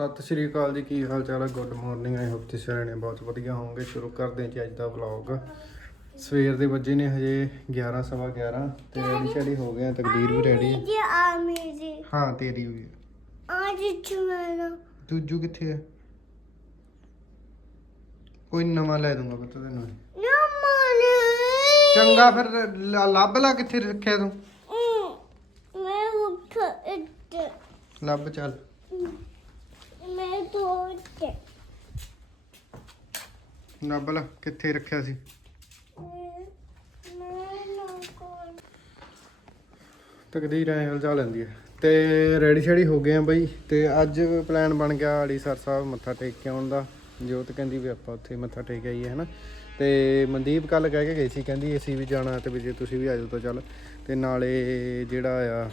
ਸਤਿ ਸ਼੍ਰੀ ਅਕਾਲ ਜੀ ਕੀ ਹਾਲ ਚਾਲ ਹੈ ਗੁੱਡ ਮਾਰਨਿੰਗ ਆਈ ਹੋਪ ਤੁਸੀਂ ਸਾਰੇ ਨੇ ਬਹੁਤ ਵਧੀਆ ਹੋਵੋਗੇ। ਸ਼ੁਰੂ ਕਰਦੇ ਹਾਂ ਜੀ ਅੱਜ ਦਾ ਵਲੌਗ ਸਵੇਰ ਦੇ ਵੱਜੇ ਨੇ ਹਜੇ 11 ਸਵਾ 11 ਤੇ ਰੈਡੀ ਸ਼ੈਡੀ ਹੋ ਗਏ ਆ ਤਕਦੀਰ ਵੀ ਰੈਡੀ ਹੈ ਜੀ ਆਮੀ ਜੀ। ਹਾਂ ਤੇਰੀ ਵੀ ਅੱਜ ਚੁਣਾਣਾ ਦੂਜੂ ਕਿੱਥੇ ਹੈ ਕੋਈ ਨਵਾਂ ਲੈ ਦੂੰਗਾ ਪਤਾ ਤੈਨੂੰ। ਚੰਗਾ ਫਿਰ ਲ- ਲੱਭ ਲਾ ਕਿੱਥੇ ਰੱਖਿਆ ਤੂੰ। ਮੈਂ ਉੱਠ ਲੱਭ ਚੱਲ। ਮੈਂ ਤੋਤੇ ਲੱਭ ਲਾ ਕਿੱਥੇ ਰੱਖਿਆ ਸੀ? ਮੈਂ ਨਾ ਕੋਲ। ਤਕਦੀਰ ਐ ਉਲਝਾ ਲੈਂਦੀ ਹੈ। ਤੇ ਰੈਡੀ ਸ਼ੈਡੀ ਹੋ ਗਏ ਆ ਬਈ। ਤੇ ਅੱਜ ਪਲਾਨ ਬਣ ਗਿਆ ਆੜੀਸਰ ਸਾਹਿਬ ਮੱਥਾ ਟੇਕ ਕੇ ਆਉਣ ਦਾ। ਜੋਤ ਕਹਿੰਦੀ ਵੀ ਆਪਾਂ ਉੱਥੇ ਮੱਥਾ ਟੇਕ ਆਈਏ ਹਨਾ? ਤੇ ਮਨਦੀਪ ਕੱਲ ਕਹਿ ਕੇ ਗਈ ਸੀ ਕਹਿੰਦੀ ਅਸੀਂ ਵੀ ਜਾਣਾ ਤੇ ਵੀ ਜੇ ਤੁਸੀਂ ਵੀ ਆਜੋ ਤਾਂ ਚੱਲ। ਤੇ ਨਾਲੇ ਜਿਹੜਾ ਆ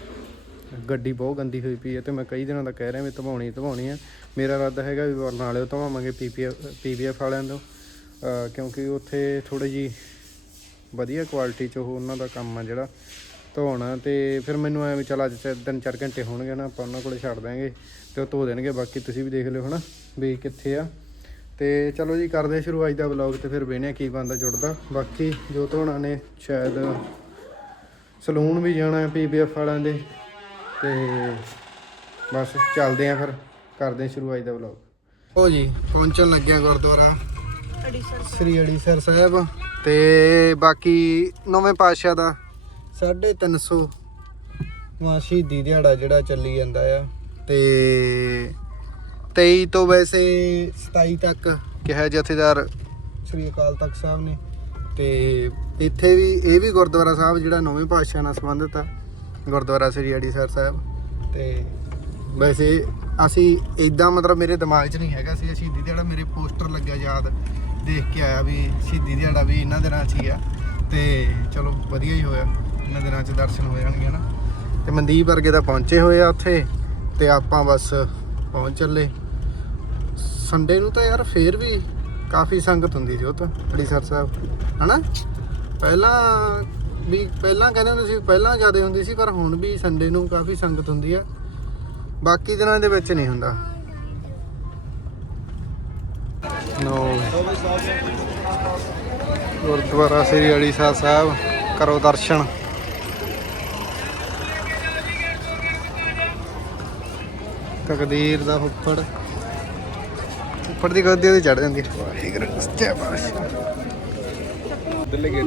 ਗੱਡੀ ਬਹੁਤ ਗੰਦੀ ਹੋਈ ਪਈ ਹੈ ਤੇ ਮੈਂ ਕਈ ਦਿਨਾਂ ਦਾ ਕਹਿ ਰਿਹਾ ਵੀ ਧਵਾਉਣੀ ਧਵਾਉਣੀ ਹੈ। ਮੇਰਾ ਇਰਾਦਾ ਹੈਗਾ ਵੀ ਨਾਲੇ ਉਹ ਧਵਾਵਾਂਗੇ ਪੀਪੀਐਫ ਪੀਵੀਐਫ ਵਾਲਿਆਂ ਤੋਂ। ਕਿਉਂਕਿ ਉੱਥੇ ਥੋੜੀ ਜੀ ਵਧੀਆ ਕੁਆਲਿਟੀ ਚ ਉਹ ਉਹਨਾਂ ਦਾ ਕੰਮ ਆ ਜਿਹੜਾ ਧੋਣਾ ਤੇ ਫਿਰ ਮੈਨੂੰ ਐ ਵੀ ਚੱਲ ਅੱਜ ਤਿੰਨ ਚਾਰ ਘੰਟੇ ਹੋਣਗੇ ਨਾ, ਆਪਾਂ ਉਹਨਾਂ ਕੋਲੇ ਛੱਡ ਦਾਂਗੇ ਤੇ ਉਹ ਧੋ ਦੇਣਗੇ, ਬਾਕੀ ਤੁਸੀਂ ਵੀ ਦੇਖ ਲਿਓ ਹਨਾ ਵੀ ਕਿੱਥੇ ਆ। ਤੇ ਚਲੋ ਜੀ, ਕਰਦੇ ਹਾਂ ਸ਼ੁਰੂ ਅੱਜ ਦਾ ਵਲੌਗ ਤੇ ਫਿਰ ਵੇਖਦੇ ਕੀ ਬੰਦਾ ਜੁੜਦਾ। ਬਾਕੀ ਜੋ ਧੋਣਾ ਨੇ, ਸ਼ਾਇਦ ਸਲੂਨ ਵੀ ਜਾਣਾ ਹੈ ਪੀਬੀਐਫ ਵਾਲਿਆਂ ਦੇ। ਤੇ ਬਸ ਚੱਲਦੇ ਆਂ ਫਿਰ ਕਰਦੇ ਹਾਂ ਸ਼ੁਰੂ ਅੱਜ ਦਾ ਵਲੌਗ ਹੋ ਜੀ ਪਹੁੰਚਣ ਲੱਗਿਆ ਗੁਰਦੁਆਰਾ ਸ੍ਰੀ ਅੜੀਸਰ ਸਾਹਿਬ ਤੇ ਬਾਕੀ ਨਵੇਂ ਪਾਤਸ਼ਾਹ ਦਾ 350 ਵਾਂ ਸ਼ਹੀਦੀ ਦਿਹਾੜਾ ਜਿਹੜਾ ਚੱਲੀ ਜਾਂਦਾ ਆ। ਤੇ 23 ਤੋਂ ਵੈਸੇ 27 ਤੱਕ ਕਿਹਾ ਜਥੇਦਾਰ ਸ੍ਰੀ ਅਕਾਲ ਤਖਤ ਸਾਹਿਬ ਨੇ। ਤੇ ਇੱਥੇ ਵੀ ਇਹ ਵੀ ਗੁਰਦੁਆਰਾ ਸਾਹਿਬ ਜਿਹੜਾ ਨਵੇਂ ਪਾਤਸ਼ਾਹ ਨਾਲ ਸੰਬੰਧਿਤ ਆ। ਗੁਰਦੁਆਰਾ ਸ੍ਰੀ ਅੜੀਸਰ ਸਾਹਿਬ। ਤੇ ਵੈਸੇ ਅਸੀਂ ਇਦਾਂ ਮਤਲਬ ਮੇਰੇ ਦਿਮਾਗ 'ਚ ਨਹੀਂ ਹੈਗਾ ਸੀ। ਸ਼ਹੀਦੀ ਦਿਹਾੜਾ ਮੇਰੇ ਪੋਸਟਰ ਲੱਗਿਆ ਯਾਦ ਦੇਖ ਕੇ ਆਇਆ ਵੀ ਸ਼ਹੀਦੀ ਦਿਹਾੜਾ ਵੀ ਇਹਨਾਂ ਦਿਨਾਂ 'ਚ ਹੀ ਆ। ਤੇ ਚਲੋ ਵਧੀਆ ਹੀ ਹੋਇਆ। ਇਹਨਾਂ ਦਿਨਾਂ 'ਚ ਦਰਸ਼ਨ ਹੋ ਜਾਣਗੇ ਨਾ। ਤੇ ਮਨਦੀਪ ਵਰਗੇ ਤਾਂ ਪਹੁੰਚੇ ਹੋਏ ਆ ਉੱਥੇ। ਤੇ ਆਪਾਂ ਬਸ ਪਹੁੰਚ ਚੱਲੇ। ਸੰਡੇ ਨੂੰ ਤਾਂ ਯਾਰ ਫੇਰ ਵੀ ਕਾਫੀ ਸੰਗਤ ਹੁੰਦੀ ਸੀ ਉਹ ਤਾਂ ਅੜੀਸਰ ਸਾਹਿਬ। ਹਨਾ? ਪਹਿਲਾਂ ਵੀ ਪਹਿਲਾਂ ਕਹਿੰਦੇ ਹੁੰਦੇ ਸੀ, ਪਹਿਲਾਂ ਜ਼ਿਆਦਾ ਹੁੰਦੀ ਸੀ, ਪਰ ਹੁਣ ਵੀ ਸੰਡੇ ਨੂੰ ਕਾਫੀ ਸੰਗਤ ਹੁੰਦੀ ਆ। ਬਾਕੀ ਦਿਨਾਂ ਦੇ ਵਿੱਚ ਨਹੀਂ ਹੁੰਦਾ। ਨੋ ਗੁਰਦੁਆਰਾ ਸ੍ਰੀ ਅੜੀਸਰ ਸਾਹਿਬ, ਕਰੋ ਦਰਸ਼ਨ। ਤਕਦੀਰ ਦਾ ਉੱਪਰ ਉੱਪਰ ਦੀ ਗੱਦੀ ਤੇ ਚੜ ਜਾਂਦੀ। ਹੈ ਵਾਹਿਗੁਰੂ, ਸੱਚੇ ਪਾਤਸ਼ਾਹ। ਦਿੱਲੇ ਗੇਟ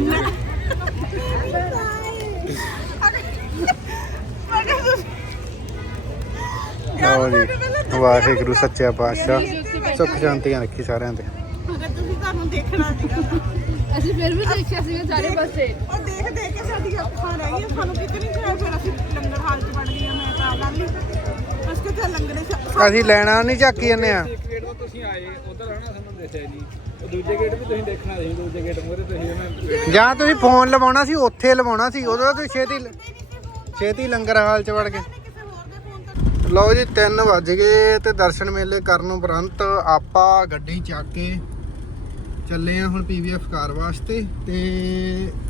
ਲਓ ਜੀ ਵਾਹਿਗੁਰੂ ਸੱਚੇ ਪਾਤਸ਼ਾਹ। ਸੁੱਖ ਸ਼ਾਂਤੀਆਂ ਰੱਖੀ ਸਾਰਿਆਂ ਤੇ। ਤੁਸੀਂ ਤੁਹਾਨੂੰ ਦੇਖਣਾ ਸੀਗਾ ਅਸੀਂ ਫਿਰ ਵੀ ਦੇਖਿਆ ਸੀਗਾ ਸਾਰੇ ਪਾਸੇ। ਉਹ ਦੇਖ ਦੇਖ ਕੇ ਸਾਡੀਆਂ ਅੱਖਾਂ ਰਹਿ ਗਈਆਂ। ਸਾਨੂੰ ਕਿਤੇ ਨਹੀਂ ਖਿਆ ਫਿਰ ਅਸੀਂ ਲੰਗਰ ਹਾਲ ਚ ਵੜ ਗਏ ਮੈਂ ਤਾਂ ਗੱਲ ਨਹੀਂ ਬਸ ਕਿਤੇ ਲੰਗਰੇ ਚ ਅਸੀਂ ਲੈਣਾ ਨਹੀਂ ਝਾਕੀ ਜੰਨੇ ਆ ਇੱਕ ਗੇਟ ਤੋਂ ਤੁਸੀਂ ਆਏ ਉਧਰ ਹਨਾ ਸਾਨੂੰ ਦੱਸਿਆ ਜੀ ਉਹ ਦੂਜੇ ਗੇਟ ਵੀ ਤੁਸੀਂ ਦੇਖਣਾ ਸੀ, ਦੂਜੇ ਗੇਟ ਮੂਹਰੇ ਤੁਸੀਂ ਉਹਨਾਂ ਜਾਂ ਤੁਸੀਂ ਫੋਨ ਲਵਾਉਣਾ ਸੀ, ਉੱਥੇ ਲਵਾਉਣਾ ਸੀ, ਉਦੋਂ ਤੁਸੀਂ ਛੇਤੀ ਛੇਤੀ ਲੰਗਰ ਹਾਲ ਚ ਵੜ ਗਏ। ਲਓ ਜੀ 3 ਵੱਜ ਗਏ ਤੇ ਦਰਸ਼ਨ ਮੇਲੇ ਕਰਨ ਉਪਰੰਤ ਆਪਾਂ ਗੱਡੀ ਚੱਕ ਕੇ ਚੱਲੇ ਆ ਹੁਣ ਪੀਵੀਐਫ ਕਾਰ ਵਾਸਤੇ ਤੇ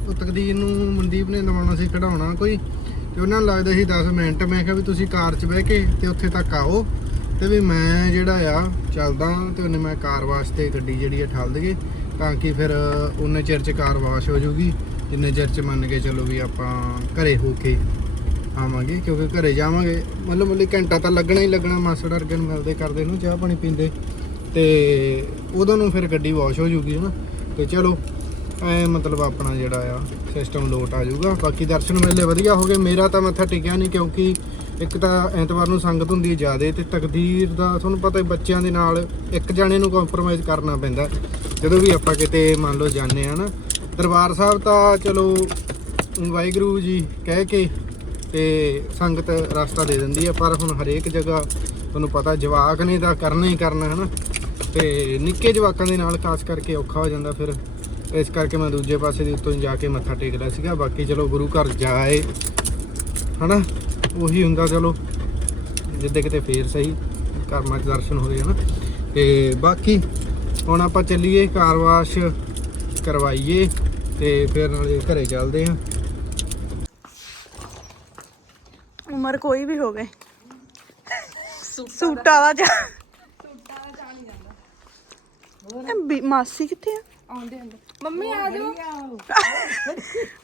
ਉਹ ਤਕਦੀਰ ਨੂੰ ਮਨਦੀਪ ਨੇ ਲਵਾਉਣਾ ਸੀ, ਕਢਾਉਣਾ ਕੋਈ ਤੇ ਉਹਨਾਂ ਨੂੰ ਲੱਗਦਾ ਸੀ 10 ਮਿੰਟ, ਮੈਂ ਕਿਹਾ ਵੀ ਤੁਸੀਂ ਕਾਰ 'ਚ ਬਹਿ ਕੇ ਤੇ ਉੱਥੇ ਤੱਕ ਆਓ। ਤੇ ਵੀ ਮੈਂ ਜਿਹੜਾ ਆ, ਚੱਲਦਾ ਤੇ ਉਹਨੇ ਮੈਂ ਕਾਰ ਵਾਸਤੇ ਗੱਡੀ ਜਿਹੜੀ ਆ ਠੱਲ ਦਈਏ, ਤਾਂ ਕਿ ਫਿਰ ਉਹਨੇ ਚਿਰ 'ਚ ਕਾਰ ਵਾਸ਼ ਹੋ ਜਾਊਗੀ, ਜਿੰਨੇ ਚਿਰ 'ਚ ਮੰਨ ਕੇ ਚੱਲੋ ਵੀ ਆਪਾਂ ਘਰੇ ਹੋ ਕੇ ਆਵਾਂਗੇ, ਕਿਉਂਕਿ ਘਰੇ ਜਾਵਾਂਗੇ, ਮਤਲਬ ਮਤਲਬ ਘੰਟਾ ਤਾਂ ਲੱਗਣਾ ਹੀ ਲੱਗਣਾ, ਮਾਸੜ ਵਰਗੇ ਨੂੰ ਮਿਲਦੇ ਕਰਦੇ ਨੂੰ ਚਾਹ ਪਾਣੀ ਪੀਂਦੇ, ਤੇ ਉਦੋਂ ਨੂੰ ਫਿਰ ਗੱਡੀ ਵਾਸ਼ ਹੋ ਜੂਗੀ ਹਨਾ? ਤੇ ਚਲੋ, ਐ ਮਤਲਬ ਆਪਣਾ ਜਿਹੜਾ ਆ ਸਿਸਟਮ ਲੋਟ ਆ ਜਾਊਗਾ, ਬਾਕੀ ਦਰਸ਼ਨ ਮੇਲੇ ਵਧੀਆ ਹੋ ਗਏ, ਮੇਰਾ ਤਾਂ ਮੱਥਾ ਟਿਕਿਆ ਨਹੀਂ ਕਿਉਂਕਿ ਇੱਕ ਤਾਂ ਐਤਵਾਰ ਨੂੰ ਸੰਗਤ ਹੁੰਦੀ ਹੈ ਜ਼ਿਆਦੇ ਤੇ ਤਕਦੀਰ ਦਾ ਤੁਹਾਨੂੰ ਪਤਾ ਹੀ ਬੱਚਿਆਂ ਦੇ ਨਾਲ ਇੱਕ ਜਣੇ ਨੂੰ ਕੰਪਰੋਮਾਈਜ਼ ਕਰਨਾ ਪੈਂਦਾ ਜਦੋਂ ਵੀ ਆਪਾਂ ਕਿਤੇ ਮੰਨ ਲਓ ਜਾਂਦੇ ਆ ਨਾ, ਦਰਬਾਰ ਸਾਹਿਬ ਤਾਂ ਚਲੋ ਵਾਹਿਗੁਰੂ ਜੀ ਕਹਿ ਕੇ ਤੇ ਸੰਗਤ ਰਸਤਾ ਦੇ ਦਿੰਦੀ ਹੈ, ਪਰ ਹੁਣ ਹਰੇਕ ਜਗ੍ਹਾ ਤੁਹਾਨੂੰ ਪਤਾ ਜਵਾਕ ਨੇ ਤਾਂ ਕਰਨਾ ਹੀ ਕਰਨਾ ਹੈ ਨਾ। ਤੇ ਨਿੱਕੇ ਜਵਾਕਾਂ ਦੇ ਨਾਲ ਖਾਸ ਕਰਕੇ ਔਖਾ ਹੋ ਜਾਂਦਾ ਫਿਰ। ਇਸ ਕਰਕੇ ਮੈਂ ਦੂਜੇ ਪਾਸੇ ਦੇ ਉੱਤੋਂ ਜਾ ਕੇ ਮੱਥਾ ਟੇਕਦਾ ਸੀਗਾ, ਬਾਕੀ ਚਲੋ ਗੁਰੂ ਘਰ ਜਾਏ, ਹਨਾ? ਉਹੀ ਹੁੰਦਾ ਚਲੋ ਜਿੱਦੇ ਕਿਤੇ ਫੇਰ ਸਹੀ ਕਰਮਾਂ 'ਚ ਦਰਸ਼ਨ ਹੋਏ ਹਨਾ ਤੇ ਬਾਕੀ ਹੁਣ ਆਪਾਂ ਚੱਲੀਏ ਕਾਰਵਾਸ਼ ਕਰਵਾਈਏ ਤੇ ਫਿਰ ਨਾਲੇ ਘਰੇ ਚੱਲਦੇ ਆਂ ਉਮਰ ਕੋਈ ਵੀ ਹੋਵੇ। ਸੂਟਾਂ ਦਾ ਜਾਂ ਇਹ ਮਾਸੀ ਕਿੱਥੇ ਆ? ਆਉਂਦੇ ਹੁੰਦੇ। ਮੰਮੀ ਆ ਜਾਓ।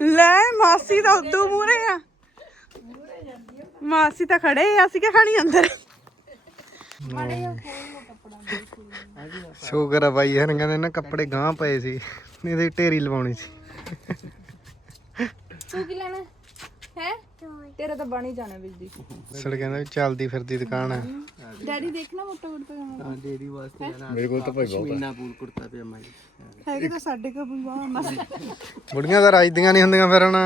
ਲੈ ਮਾਸੀ ਤਾਂ ਉਦੋਂ ਮੂਰੇ ਆ। ਮਾਸੀ ਤਾਂ ਖੜੇ ਆ ਅਸੀਂ ਕਿ ਖਾਣੀ ਅੰਦਰ? ਸ਼ੁਕਰ ਆ ਬਾਈ ਹਨ ਕਹਿੰਦੇ ਨਾ ਕੱਪੜੇ ਗਾਂ ਪਏ ਸੀ ਇਹਦੇ ਢੇਰੀ ਲਵਾਉਣੀ ਸੀ। ਤੂੰ ਕੀ ਲੈਣਾ? ਹੈ? ਤੇਰਾ ਤਾਂ ਬਣ ਹੀ ਜਾਣਾ ਬਿਜਲੀ ਸੜ ਕਹਿੰਦਾ ਵੀ ਚੱਲਦੀ ਫਿਰਦੀ ਦੁਕਾਨ ਆ। ਡੈਡੀ ਦੇਖਣਾ ਮੋਟਾ ਮੋਟਾ ਕਮਾ। ਮੇਰੇ ਕੋਲ ਤਾਂ ਭਾਈ ਬਹੁਤ ਹੈਗੇ ਤਾਂ ਸਾਡੇ ਕੋਲ ਬੰਗਾ ਮਾਸੀ ਬੁੜੀਆਂ ਤਾਂ ਰਾਜਦੀਆਂ ਨਹੀਂ ਹੁੰਦੀਆਂ ਫਿਰ ਹੁਣ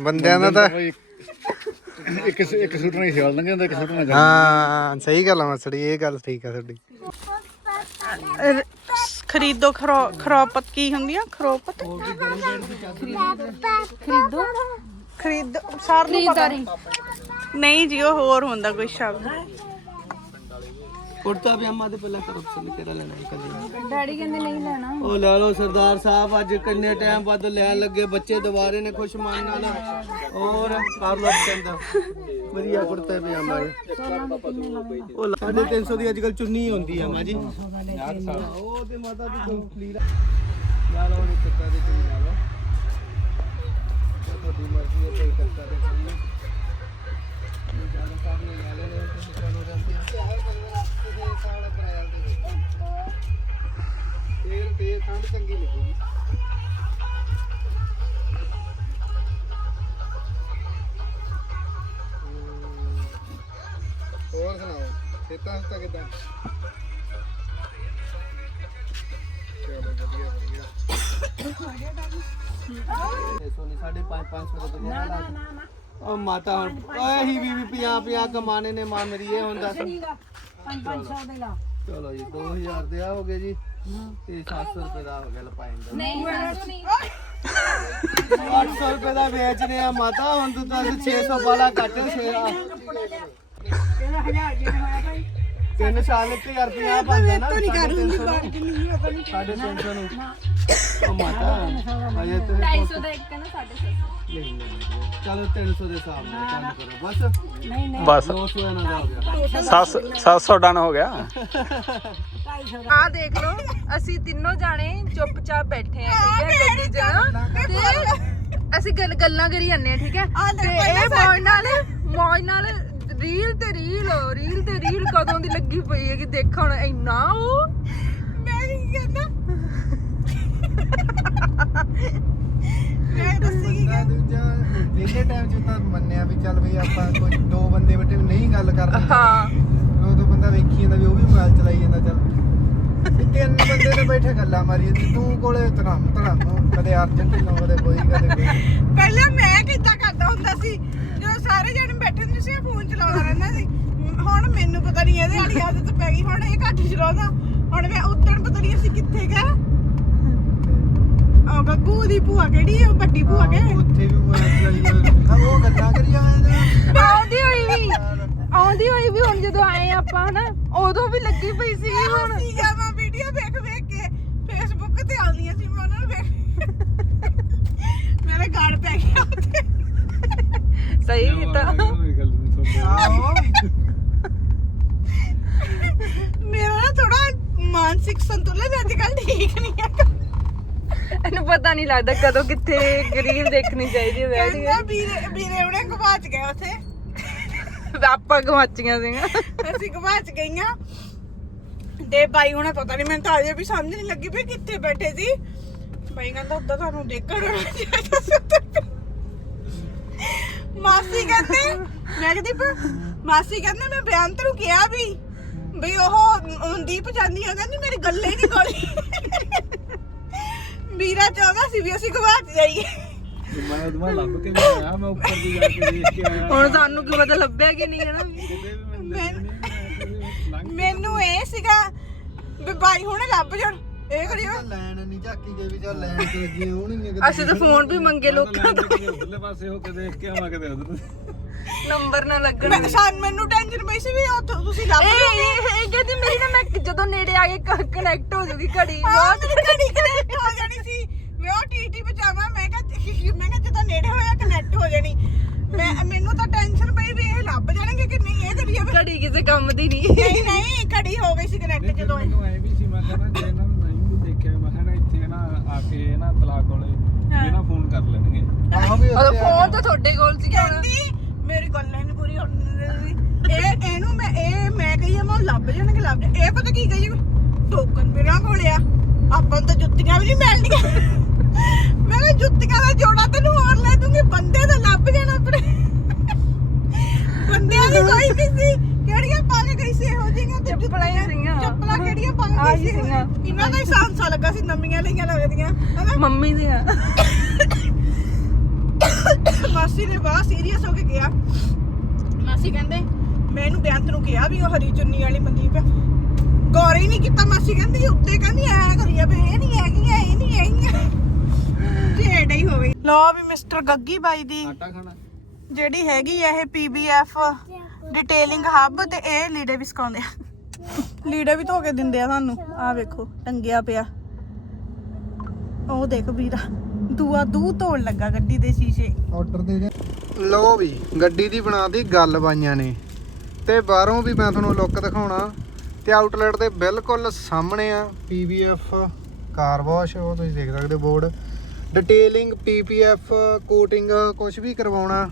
ਬੰਦਿਆਂ ਦਾ ਤਾਂ ਇੱਕ ਇੱਕ ਸੂਟ ਨਹੀਂ ਸਿਆਲ ਲੰਘੇ ਹੁੰਦਾ ਇੱਕ ਸੂਟ ਨਾਲ ਹਾਂ ਸਹੀ ਗੱਲ ਆ ਮਸੜੀ ਇਹ ਗੱਲ ਠੀਕ ਆ ਤੁਹਾਡੀ। ਅਰ- ਖਰੀਦੋ ਖਰੋ ਖਰੋਪਤ ਕੀ ਹੁੰਦੀ ਆ? ਖਰੋਪਤ? ਖਰੀਦੋ। ਖਰੀਦ ਸਾਰ ਨੂੰ ਪਤਾ ਨਹੀਂ ਜੀ ਉਹ ਹੋਰ ਹੁੰਦਾ ਕੋਈ ਸ਼ਬਦ। ਕੁੜਤਾ ਪਜਾਮਾ ਤੇ ਪਹਿਲਾਂ ਕਰਪਸ਼ਨ ਕਿਹੜਾ ਲੈਣਾ ਹੈ ਕੱਲੇ ਡੈਡੀ ਕਹਿੰਦੇ ਨਹੀਂ ਲੈਣਾ। ਉਹ ਲੈ ਲਓ ਸਰਦਾਰ ਸਾਹਿਬ ਅੱਜ ਕਿੰਨੇ ਟਾਈਮ ਬਾਅਦ ਲੈਣ ਲੱਗੇ ਬੱਚੇ ਦੁਬਾਰੇ ਨੇ ਖੁਸ਼ ਮਨ ਨਾਲ। ਔਰ ਕਰ ਲਓ ਕਹਿੰਦਾ ਵਧੀਆ ਕੁੜਤਾ ਪਜਾਮਾ ਹੈ। ਉਹ 350 ਦੀ ਅੱਜ ਕੱਲ ਚੁੰਨੀ ਹੁੰਦੀ ਆ ਮਾਂ ਜੀ। ਉਹ ਤੇ ਮਾਤਾ ਦੀ ਕੰਪਲੀਟ ਲਾ ਲਓ ਨੇ ਕੱਟਾ ਦੇ ਚੁੰਨੀ ਲਾ ਲਓ। ਚਲੋ ਵਧੀਆ ਵਧੀਆ ਸੋਨੀ 5.5 500 ਦਾ ਨਾ ਨਾ ਨਾ ਉਹ ਮਾਤਾ ਹੁਣ ਓਏ ਹੀ ਵੀ 50 50 ਕਮਾਣੇ ਨੇ ਮਾਂ ਮੇਰੀ ਇਹ ਹੁੰਦਾ 5-500 ਦੇ ਲਾ। ਚਲੋ ਜੀ 2000 ਦੇ ਆ ਹੋ ਗਏ ਜੀ। ਤੇ 700 ਰੁਪਏ ਦਾ ਹੋ ਗਿਆ ਲਪਾਈਨ ਦਾ ਨਹੀਂ ਨਹੀਂ। 800 ਰੁਪਏ ਦਾ ਵੇਚਨੇ ਆ ਮਾਤਾ ਹੁਣ ਤੂੰ ਤਾਂ 600 ਵਾਲਾ ਕੱਟ ਛੇ ਆ ਤਿੰਨ ਸਾਲ ਤੇ ਹਜ਼ਾਰ ਰੁਪਇਆ ਬੰਦਾ ਨਾ ਨਹੀਂ ਕਰ ਹੁੰਦੀ ਸਾਡੇ 300 ਨੂੰ। ਉਹ ਮਾਤਾ ਅਜੇ ਤੇ 250 ਦਾ ਇੱਕ ਹੈ ਨਾ 750 ਨਹੀਂ ਨਹੀਂ ਚਲੋ 300 ਦੇ ਹਿਸਾਬ ਨਾਲ ਕੰਮ ਕਰੋ। ਬਸ। ਬਸ। 200 ਇਹਨਾਂ ਦਾ ਹੋ ਗਿਆ। 700 ਡਨ ਹੋ ਗਿਆ। ਆ ਦੇਖ ਲਓ ਅਸੀਂ ਤਿੰਨੋਂ ਜਾਣੇ ਚੁੱਪਚਾਪ ਬੈਠੇ ਆ ਠੀਕ ਹੈ ਗੱਡੀ 'ਚ ਨਾ। ਤੇ ਅਸੀਂ ਗੱਲ ਗੱਲਾਂ ਕਰੀ ਜਾਂਦੇ ਆ ਠੀਕ ਹੈ? ਤੇ ਇਹ ਮੌਜ ਨਾਲ ਮੌਜ ਨਾਲ ਰੀਲ ਤੇ ਰੀਲ ਰੀਲ ਤੇ ਰੀਲ ਕਦੋਂ ਦੀ ਲੱਗੀ ਪਈ ਹੈ ਕਿ ਦੇਖਾ ਹੁਣ ਇੰਨਾ ਉਹ। ਮੈਂ ਕੀ ਕਹਿੰਦਾ। ਮੈਂ ਦੱਸੀ ਕੀ ਦਾ ਦੂਜਾ ਵਿਹਲੇ ਟਾਈਮ 'ਚ ਤਾਂ ਮੰਨਿਆ ਵੀ ਚੱਲ ਵੀ ਆਪਾਂ ਕੋਈ ਦੋ ਬੰਦੇ ਬੈਠੇ ਨਹੀਂ ਗੱਲ ਕਰਨੀ ਹਾਂ। ਉਦੋਂ ਬੰਦਾ ਵੇਖੀ ਜਾਂਦਾ ਵੀ ਉਹ ਵੀ ਮੋਬਾਈਲ ਚਲਾਈ ਜਾਂਦਾ ਚੱਲ। ਵੀ ਤਿੰਨ ਬੰਦੇ ਨੇ ਬੈਠੇ ਗੱਲਾਂ ਮਾਰੀ ਜਾਂਦੀ ਤੂੰ ਕੋਲੇ ਧੜਮ ਧੜਮ। ਕਦੇ ਅਰਜਨ ਢਿੱਲੋਂ ਕਦੇ ਕੋਈ ਕਦੇ ਕੋਈ। ਪਹਿਲਾਂ ਮੈਂ ਕਿੱਦਾਂ ਕਰਦਾ ਹੁੰਦਾ ਸੀ? ਸਾਰੇ ਜਣੇ ਬੈਠੇ ਹੁੰਦੇ ਸੀ ਫੋਨ ਚਲਾਉਂਦਾ ਰਹਿੰਦਾ ਸੀ। ਹੁਣ ਮੈਨੂੰ ਪਤਾ ਨਹੀਂ ਇਹਦੇ ਵਾਲੀ ਆਦਤ ਪੈ ਗਈ ਹੁਣ ਇਹ ਘੱਟ ਚਲਾਉਂਦਾ। ਹੁਣ ਮੈਂ ਉਦੋਂ ਪਤਾ ਨਹੀਂ ਅਸੀਂ ਕਿੱਥੇ ਗਏ। ਉਹ ਗੱਗੂ ਦੀ ਭੂਆ ਕਿਹੜੀ ਆ? ਉਹ ਵੱਡੀ ਭੂਆ ਕੇ ਉੱਥੇ ਵੀ ਚਲਾਈ ਜਾਂਦੇ ਉਹ ਗੱਲਾਂ ਕਰੀ ਜਾਂਦੇ ਆਉਂਦੀ ਹੋਈ ਵੀ ਆਉਂਦੀ ਹੋਈ ਵੀ ਹੁਣ ਜਦੋਂ ਆਏ ਆਪਾਂ ਹਨਾ ਉਦੋਂ ਵੀ ਲੱਗੀ ਪਈ ਸੀ ਹੁਣ। ਸੀ ਜਾਵਾਂ ਵੀਡੀਓ ਵੇਖ ਵੇਖ ਕੇ ਫੇਸਬੁੱਕ ਤੇ ਆਉਂਦੀਆਂ ਸੀ ਮੈਂ ਉਹਨਾਂ ਨੂੰ ਵੇਖ ਮੇਰੇ ਗਾਲ ਪੈ ਗਿਆ ਸਹੀ ਕੀਤਾ। ਆਹੋ। ਮੇਰਾ ਨਾ ਥੋੜਾ ਮਾਨਸਿਕ ਸੰਤੁਲਨ ਅੱਜ ਕੱਲ ਠੀਕ ਨਹੀਂ ਹੈ ਇਹਨੂੰ ਪਤਾ ਨਹੀਂ ਲੱਗਦਾ ਕਦੋਂ ਕਿੱਥੇ ਗਰੀਨ ਦੇਖਣੀ ਚਾਹੀਦੀ ਹੈ ਬੈਠ ਕਹਿੰਦਾ ਵੀਰੇ ਵੀਰੇ ਉਹਨੇ ਗਵਾਚ ਗਏ ਉੱਥੇ। ਆਪਾਂ ਗਵਾਚੀਆਂ ਸੀਗੀਆਂ। ਅਸੀਂ ਗਵਾਚ ਗਈਆਂ। ਤੇ ਬਾਈ ਹੁਣੇ ਪਤਾ ਨਹੀਂ ਮੈਨੂੰ ਤਾਂ ਅਜੇ ਵੀ ਸਮਝ ਨਹੀਂ ਲੱਗੀ ਵੀ ਕਿੱਥੇ ਬੈਠੇ ਸੀ। ਬਾਈ ਕਹਿੰਦਾ ਉੱਦਾਂ ਤੁਹਾਨੂੰ ਦੇਖਣ ਮਾਸੀ ਕਹਿੰਦੇ ਮੈਂ ਕਹਿੰਦੀ ਪ- ਮਾਸੀ ਕਹਿੰਦੇ ਮੈਂ ਬਿਆਨ ਤੈਨੂੰ ਕਿਹਾ ਵੀ ਵੀ ਉਹ ਮਨਦੀਪ ਜਾਂਦੀ ਆ ਕਹਿੰਦੀ ਮੇਰੀ ਗੱਲੇ ਨਹੀਂ ਗੋਲੀ। ਵੀਰਾ ਚਾਹੁੰਦਾ ਸੀ ਵੀ ਅਸੀਂ ਗਵਾਚ ਜਾਈਏ। ਮੈਂ ਉਹਦੇ ਲੱਭ ਕੇ ਵੀ ਆਇਆ ਮੈਂ ਉੱਪਰ ਦੀ ਜਾ ਕੇ ਦੇਖ ਕੇ ਆਇਆ। ਹੁਣ ਸਾਨੂੰ ਕੀ ਪਤਾ ਲੱਭਿਆ ਕਿ ਨਹੀਂ ਹੈ ਨਾ ਕਿਤੇ ਵੀ ਮੈਂ ਮੈਨੂੰ ਇਹ ਸੀਗਾ ਵੀ ਬਾਈ ਹੁਣੇ ਲੱਭ ਜਾਣ। ਇਹ ਕਰਿਓ ਲੈਣ ਨਹੀਂ ਝਾਕੀ ਗਈ ਵੀ ਚੱਲ ਲੈਣ ਤੇ ਲੱਗੀ ਹੋਣੀ ਅਸੀਂ ਤਾਂ ਫੋਨ ਵੀ ਮੰਗੇ ਲੋਕਾਂ ਤੋਂ। ਉਧਰਲੇ ਪਾਸੇ ਹੋ ਕੇ ਦੇਖ ਕੇ ਆਵਾਂ ਕਿਤੇ ਉਧਰ। ਨੰਬਰ ਨਾ ਲੱਗਣ ਮੈਂ ਸਾਨ ਮੈਨੂੰ ਟੈਨਸ਼ਨ ਪਈ ਸੀ ਵੀ ਉਹ ਤੁਸੀਂ ਲੱਭ ਜਾਓਗੇ ਇਹ ਇਹ ਕਹਿੰਦੀ ਮੇਰੀ ਨਾ ਮੈਂ ਜਦੋਂ ਨੇੜੇ ਆ ਕੇ ਕਨੈਕਟ ਹੋ ਜੂਗੀ ਘੜੀ ਮੇਰੀ ਘੜੀ ਕਨੈਕਟ ਹੋ ਜਾਣੀ ਸੀ। ਮੈਂ ਉਹ ਟੀਟੀ ਬਚਾਵਾਂ ਮੈਂ ਕਿਹਾ ਮੈਂ ਕਿਹਾ ਜਦੋਂ ਨੇੜੇ ਹੋਇਆ ਕਨੈਕਟ ਹੋ ਜਾਣੀ। ਮੈਂ ਮੈਨੂੰ ਤਾਂ ਟੈਨਸ਼ਨ ਪਈ ਵੀ ਇਹ ਲੱਭ ਜਾਣਗੇ ਕਿ ਨਹੀਂ ਇਹ ਕਰੀਏ ਘੜੀ ਕਿਸੇ ਕੰਮ ਦੀ ਨਹੀਂ। ਨਹੀਂ ਨਹੀਂ ਘੜੀ ਹੋ ਗਈ ਸੀ ਕਨੈਕਟ ਜਦੋਂ ਮੈਨੂੰ ਐ ਵੀ ਸੀ ਮੈਂ ਕਹਿੰਦਾ ਜੇ ਨੂੰ ਨਹੀਂ ਵੀ ਦੇਖਿਆ ਮੈਂ ਕਹਿੰਦਾ ਇੱਥੇ ਨਾ ਆ ਕੇ ਨਾ ਤਲਾਕ ਕੋਲੇ ਇਹ ਨਾ ਫੋਨ ਕਰ ਲੈਣਗੇ। ਆਹ ਵੀ ਉਹ ਉੱਥੇ ਫੋਨ ਤਾਂ ਤੁਹਾਡੇ ਕੋਲ ਸੀ ਹੁਣ? ਕਹਿੰਦੀ ਮੇਰੀ ਗੱਲ ਨਹੀਂ ਪੂਰੀ ਹੋਣੀ ਇਹ ਇਹਨੂੰ ਮੈਂ ਇਹ ਮੈਂ ਕਹੀ ਮੈਂ ਲੱਭ ਜਾਣਗੇ ਲੱਭ ਜਾਣ- ਇਹ ਪਤਾ ਕੀ ਕਹੀ ਟੋਕਨ ਬਿਨਾ ਕੋਲਿਆ ਆਪਾਂ ਨੂੰ ਤਾਂ ਜੁੱਤੀਆਂ ਵੀ ਨਹੀਂ ਮਿਲਣੀਆਂ ਮੈਂ ਕਿਹਾ ਜੁੱਤੀਆਂ ਦਾ ਜੋੜਾ ਤੈਨੂੰ ਹੋਰ ਲੈ ਦੂੰਗੀ ਬੰਦੇ ਤਾਂ ਲੱਭ ਜਾਣ ਆਪਣੇ। ਬੰਦਿਆਂ ਦੀ ਕੋਈ ਨਹੀਂ ਸੀ। ਕਿਹੜੀਆਂ ਪਾ ਕੇ ਗਈ ਸੀ ਇਹੋ ਜਿਹੀਆਂ ਤੇ ਚੱਪਲਾਂ ਹੀ ਸੀਗੀਆਂ। ਚੱਪਲਾਂ ਕਿਹੜੀਆਂ ਪਾ ਕੇ ਆਹੀ ਗਈ ਸੀ ਸੀਗੀਆਂ। ਇਹਨਾਂ ਦਾ ਹੀ ਸਾਂਸਾ ਲੱਗਾ ਸੀ ਨਵੀਆਂ ਲਈਆਂ ਲੱਗਦੀਆਂ ਹਨਾ? ਮੰਮੀ ਦੀਆਂ। ਮਾਸੀ ਨੇ ਬੜਾ ਸੀਰੀਅਸ ਹੋ ਕੇ ਗਿਆ ਮਾਸੀ ਕਹਿੰਦੇ ਮੈਂ ਇਹਨੂੰ ਬੇਅੰਤ ਨੂੰ ਕਿਹਾ ਵੀ ਉਹ ਹਰੀ ਚੁੰਨੀ ਵਾਲੀ ਮਨਦੀਪ ਗੌਰ ਹੀ ਨਹੀਂ ਕੀਤਾ ਮਾਸੀ ਕਹਿੰਦੀ ਉੱਤੇ ਕਹਿੰਦੀ ਐ ਕਰੀ ਜਾਵੇ ਇਹ ਨਹੀਂ ਹੈਗੀਆਂ ਇਹ ਨਹੀਂ ਹੈਗੀਆਂ ਢੇਡ ਹੀ ਹੋ ਗਈ ਲੋ ਵੀ ਮਿਸਟਰ ਗੱਗੀ ਬਾਈ ਦੀ। ਆਟਾ ਖਾਣਾ। ਜਿਹੜੀ ਹੈਗੀ ਆ ਇਹ ਪੀਬੀਐਫ ਡਿਟੇਲਿੰਗ ਹੱਬ ਤੇ ਇਹ ਲੀੜੇ ਵੀ ਸਿਖਾਉਂਦੇ ਆ। ਲੀੜੇ ਵੀ ਧੋ ਕੇ ਦਿੰਦੇ ਆ ਸਾਨੂੰ। ਆ ਵੇਖੋ ਟੰਗਿਆ ਪਿਆ। ਉਹ ਦੇਖ ਵੀਰਾ ਦੂਆ ਦੂ ਧੋਣ ਲੱਗਾ ਗੱਡੀ ਦੇ ਸ਼ੀਸ਼ੇ। ਆਰਡਰ ਦੇ ਦੇ। ਲੋ ਵੀ ਗੱਡੀ ਦੀ ਬਣਾਤੀ ਗੱਲ ਬਾਈਆਂ ਨੇ। ਤੇ ਬਾਹਰੋਂ ਵੀ ਮੈਂ ਤੁਹਾਨੂੰ ਲੁੱਕ ਦਿਖਾਉਣਾ। ਤੇ ਆਊਟਲੈਟ ਦੇ ਬਿਲਕੁਲ ਸਾਹਮਣੇ ਆ ਪੀਵੀਐਫ ਕਾਰ ਵਾਸ਼ ਉਹ ਤੁਸੀਂ ਦੇਖ ਸਕਦੇ ਬੋਰਡ ਡਿਟੇਲਿੰਗ ਪੀਪੀਐਫ ਕੋਟਿੰਗ ਕੁਝ ਵੀ ਕਰਵਾਉਣਾ।